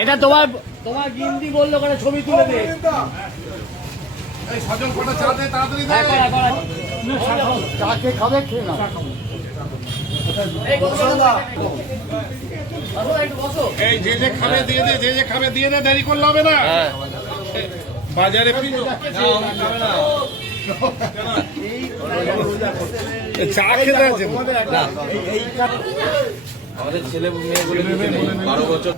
এটা তোমার তোমার গিন্দি বলল করে ছবি তুলে দে এই হ্যাঁ, খাবে খেয়ে না যে যে খাবে দিয়ে দে যে যে খাবে দিয়ে দে দেরি করলে হবে না বাজারে চা খেতে আছে আমাদের ছেলে মেয়েগুলো বারো বছর।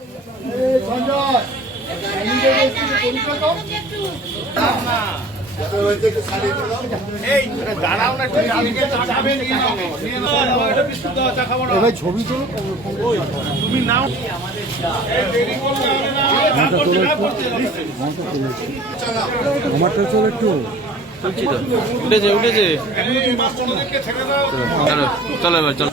ছবি তো তুমি নাও। আমারটা চল একটু। তো। উঠেছে উঠেছে। চলো এবার চলো।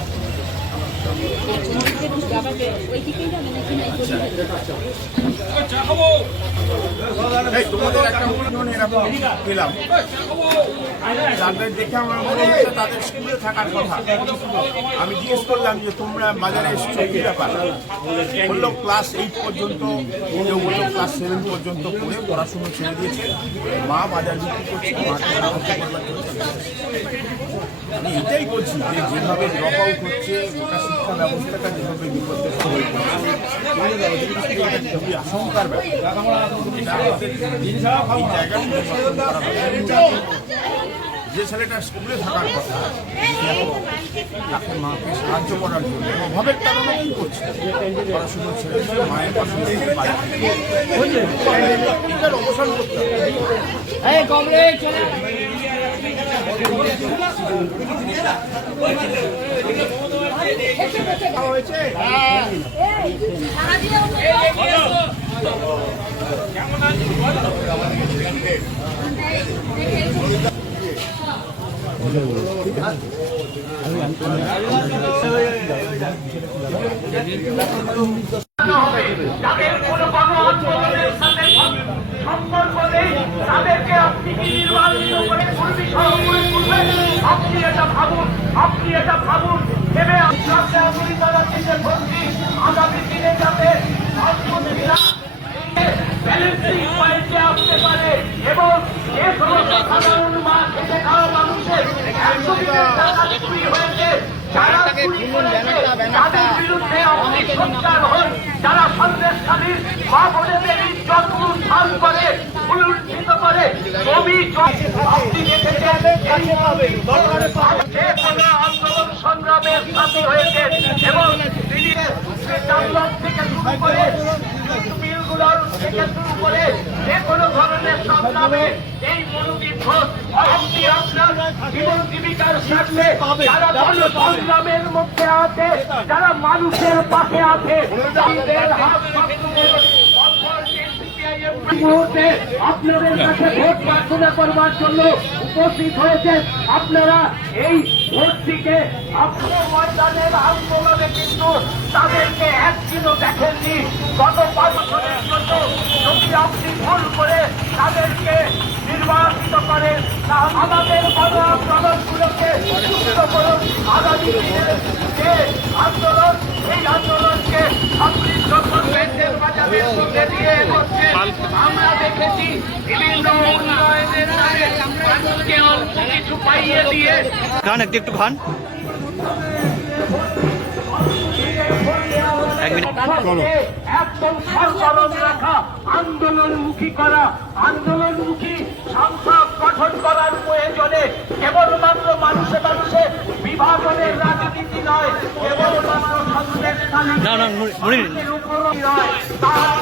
তোমাদের একটা এরকম পেলাম তাদের স্কুলে থাকার কথা আমি জিজ্ঞেস করলাম যে তোমরা বাজারে এসেছ কি ব্যাপার? বলল ক্লাস এইট পর্যন্ত ক্লাস সেভেন পর্যন্ত পড়ে পড়াশুনো ছেড়ে দিয়েছে। মা বাজার বিক্রি করছে মাকে সাহায্য করবার জন্য চলে গেছে। আমি এটাই বলছি যে যেভাবে ড্রপ আউট হচ্ছে, গোটা শিক্ষা ব্যবস্থাটা যেভাবে বিপদের হয়ে পড়ছে খুবই আশঙ্কার ব্যাপার। যে ছেলেটা স্কুলে থাকার কথা, তাকে মাকে সাহায্য করার জন্য অভাবের কারণে কি করছে। পড়াশুনো দিয়ে মায়ের পাশে এটার অবসান করতে হবে। এই, কমরেড, চলে আয়। যাদের কোনো গণ আন্দোলনের সাথে সম্পর্ক নেই তাদেরকে আপনি কি নির্বাচিত করে কর্মী সভাপতি করবেন আপনি এটা ভাবুন আপনি এটা ভাবুন। ভেবে আপনাকে আমি জানাচ্ছি যে ভর্তি আগামী দিনে যাতে অর্থনীতিরা ব্যালেন্সিং পয়েন্টে আসতে পারে এবং যে সমস্ত সাধারণ মা খেতে খাওয়া মানুষের একশো দিনের টাকা চুরি হয়েছে। যারা তাদের বিরুদ্ধে আপনি সোচ্চার হন। যারা সন্দেশকারীর মা বোনেদের ইজ্জত করে সংগ্রামের সাথে হয়েছে এবং তিনি থেকে শুরু করে যে কোনো ধরনের সংগ্রামে এই মনোদীপ ঘোষ আপনি আপনার জীবন জীবিকার যারা সংগ্রামের মধ্যে আছে যারা মানুষের পাশে আছে মুহূর্তে আপনাদের কাছে ভোট প্রার্থনা করবার জন্য উপস্থিত হয়েছে আপনারা এই ভোটটিকে আপনার ময়দানের আন্দোলনে কিন্তু তাদেরকে একদিনও দেখেননি। গত পাঁচ বছরের জন্য যদি আপনি ভুল করে তাদেরকে নির্বাচিত করেন আমাদের গণ আন্দোলনগুলোকে সুস্থ করুন। আগামী দিনের যে আন্দোলন এই আন্দোলনকে সমৃদ্ধ করবেন বাজারের সঙ্গে দিয়ে এগোচ্ছে আমরা দেখেছি বিভিন্ন উন্নয়নের নামে মানুষকে অল্প কিছু পাইয়ে দিয়ে খান একটু একটু খান। এক মিনিট। একদম সচলন রাখা আন্দোলনমুখী করা আন্দোলনমুখী সংসদ গঠন করার প্রয়োজনে কেবলমাত্র মানুষে মানুষে বিভাজনের রাজনীতি নয় কেবলমাত্র না না তার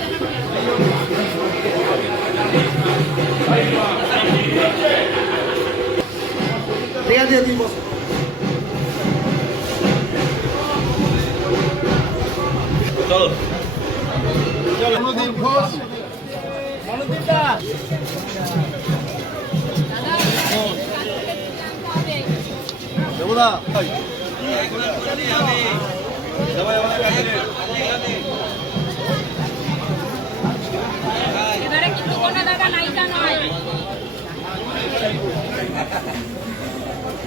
সোচ্চার হন আপনি ঘোষণা করুন তবে সবাই পরোটা খেতে গেলে কি করা হবে? অনুদীপ ঘোষ এবারে কিন্তু কোনো দাদা নায়িকা নয়